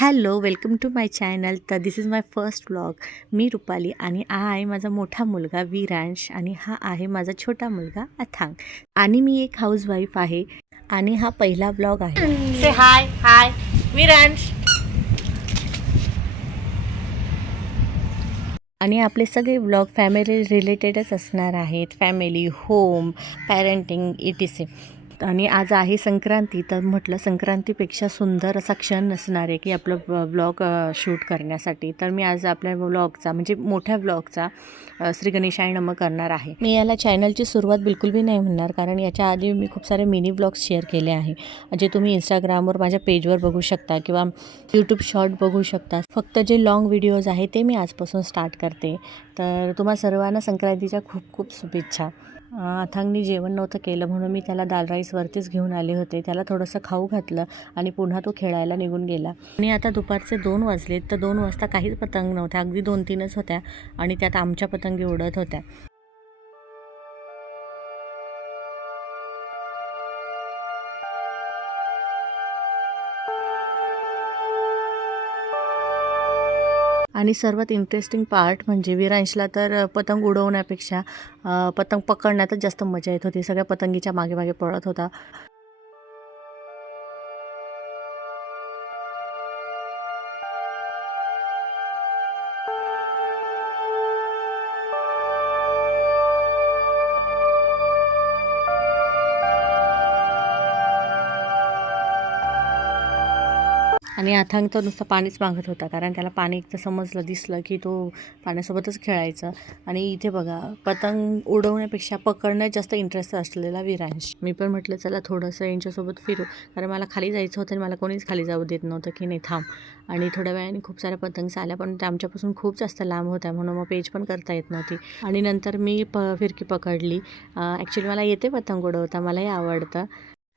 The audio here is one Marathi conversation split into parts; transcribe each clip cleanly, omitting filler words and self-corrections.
Hello, welcome to my channel. तर this is my first vlog. मी रुपाली आणि हा आहे माझा मोठा मुलगा विरांश आणि हा आहे माझा छोटा मुलगा अथांग. आणि मी एक हाऊसवाईफ आहे आणि हा पहिला व्लॉग आहे. से हाय हाय विरांश. आणि आपले सगळे व्लॉग फॅमिली रिलेटेडच असणार आहेत. Family, home, parenting, etc.. आणि आज आहे संक्रांती, तर म्हटलं संक्रांतीपेक्षा सुंदर असा क्षण नसणार आहे की आपलं व्लॉग शूट करण्यासाठी. तर मी आज आपल्या व्लॉगचा म्हणजे मोठ्या व्लॉगचा श्री गणेशाय नमः करणार आहे. मी याला चॅनलची सुरुवात बिलकुल बी नाही म्हणणार, कारण याच्या आधी मी खूप सारे मिनी व्लॉग्स शेअर केले आहे, जे तुम्ही इंस्टाग्रामवर माझ्या पेजवर बघू शकता किंवा यूट्यूब शॉर्ट बघू शकता. फक्त जे लाँग व्हिडिओज आहे ते मी आजपासून स्टार्ट करते. तर तुम्हा सर्वांना संक्रांतीच्या खूप खूप शुभेच्छा. अथांगनी जेवण नव्हतं केलं म्हणून मी त्याला दाल राईसवरतीच घेऊन आले होते. त्याला थोडंसं खाऊ घातलं आणि पुन्हा तो खेळायला निघून गेला. आणि आता दुपारचे 2 वाजलेत, तर 2 वाजता काहीच पतंग नव्हत्या, अगदी 2-3च होत्या आणि त्यात आमच्या पतंगी उडत होत्या. आणि सर्वात इंटरेस्टिंग पार्ट म्हणजे विरांशला तर पतंग उडवण्यापेक्षा पतंग पकडण्यातच जास्त मजा येत होती. सगळ्या पतंगीच्या मागे मागे पळत होता. आणि अथांग तर नुसतं पाणीच मागत होता, कारण त्याला पाणी एकदा समजलं दिसलं की तो पाण्यासोबतच खेळायचा. आणि इथे बघा, पतंग उडवण्यापेक्षा पकडण्यात जास्त इंटरेस्ट असलेला विरांश. मी पण म्हटलं चला थोडंसं यांच्यासोबत फिरू, कारण मला खाली जायचं होतं आणि मला कोणीच खाली जाऊ देत नव्हतं की नाही थांब. आणि थोड्या वेळाने खूप साऱ्या पतंग आल्या, पण त्या आमच्यापासून खूप जास्त लांब होत्या म्हणून मग पेज पण करता येत नव्हती. आणि नंतर मी फिरकी पकडली. ॲक्च्युली मला येते पतंग उडवता, मलाही आवडतं.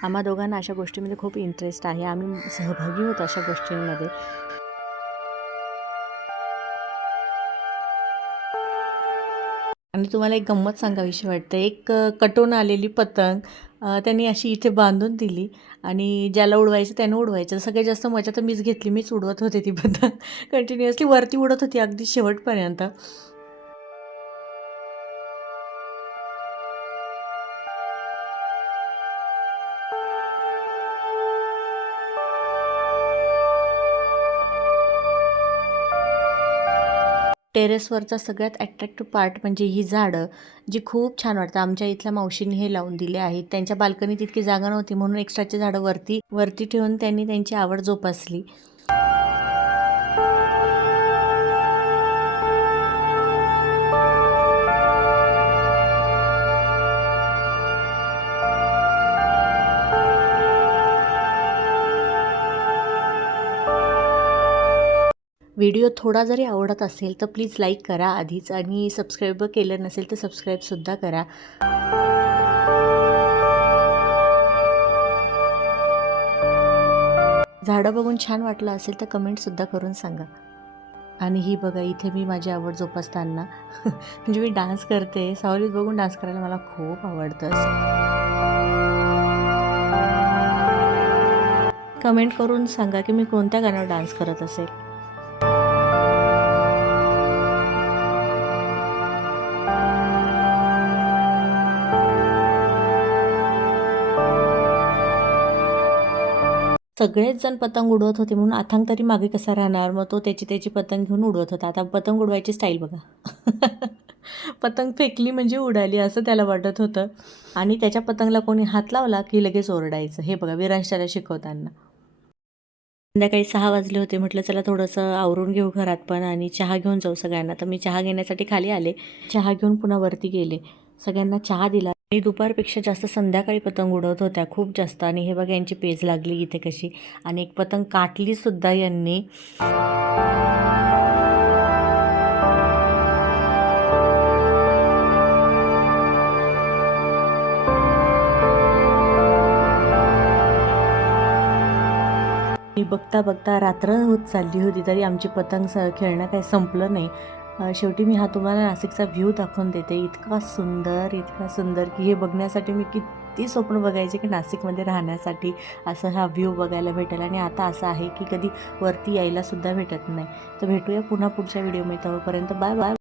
आम्हा दोघांना अशा गोष्टीमध्ये खूप इंटरेस्ट आहे. आम्ही सहभागी होतो अशा गोष्टींमध्ये. आणि तुम्हाला एक गंमत सांगावीशी वाटते. एक कटून आलेली पतंग त्यांनी अशी इथे बांधून दिली आणि ज्याला उडवायचं त्यानं उडवायचं. सगळ्यात जास्त मजा तर मीच घेतली. मीच उडवत होते ती पतंग. कंटिन्युअसली वरती उडत होती अगदी शेवटपर्यंत. टेरेसवरचा सगळ्यात ॲट्रॅक्टिव्ह पार्ट म्हणजे ही झाडं, जी खूप छान वाटतं. आमच्या इथल्या मावशींनी हे लावून दिले आहेत. त्यांच्या बाल्कनीत इतकी जागा नव्हती म्हणून एक्स्ट्राची झाडं वरती वरती ठेवून त्यांनी त्यांची आवड जोपासली. व्हिडिओ थोडा जरी आवडत असेल तर प्लीज लाईक करा आधीच, आणि सबस्क्राईब केलं नसेल तर सबस्क्राईबसुद्धा करा. झाडं बघून छान वाटलं असेल तर कमेंटसुद्धा करून सांगा. आणि ही बघा, इथे मी माझी आवड जोपासताना म्हणजे मी डान्स करते. सावलीत बघून डान्स करायला मला खूप आवडतं. कमेंट करून सांगा की मी कोणत्या गाण्यावर डान्स करत असेल. सगळेच जण पतंग उडवत होते म्हणून अथांग तरी मागे कसा राहणार. मग तो त्याची त्याची पतंग घेऊन उडवत होता. आता पतंग उडवायची स्टाईल बघा. पतंग फेकली म्हणजे उडाली असं त्याला वाटत होतं. आणि त्याच्या पतंगला कोणी हात लावला की लगेच ओरडायचं. हे बघा विरांश त्याला शिकवताना. संध्याकाळी 6 वाजले होते. म्हटलं चला थोडंसं आवरून घेऊ घरात पण आणि चहा घेऊन जाऊ सगळ्यांना. तर मी चहा घेण्यासाठी खाली आले. चहा घेऊन पुन्हा वरती गेले. सगळ्यांना चहा दिला. आणि दुपारपेक्षा जास्त संध्याकाळी पतंग उडवत होत्या खूप जास्त. आणि हे बघा यांची पेज लागली इथे कशी. आणि एक पतंग काटली सुद्धा यांनी. मी बघता बघता रात्र होत चालली होती, तरी आमची पतंग खेळणं काही संपलं नाही. शेवटी मी हा तुम्हाला नाशिकचा व्ह्यू दाखवून देते. इतका सुंदर की हे बघण्यासाठी मी किती स्वप्न बघायचे की नाशिकमध्ये राहण्यासाठी, असं हा व्ह्यू बघायला भेटेल. आणि आता असं आहे की कधी वरती यायलासुद्धा भेटत नाही. तर भेटूया पुन्हा पुढच्या व्हिडिओमध्ये. तोपर्यंत बाय बाय.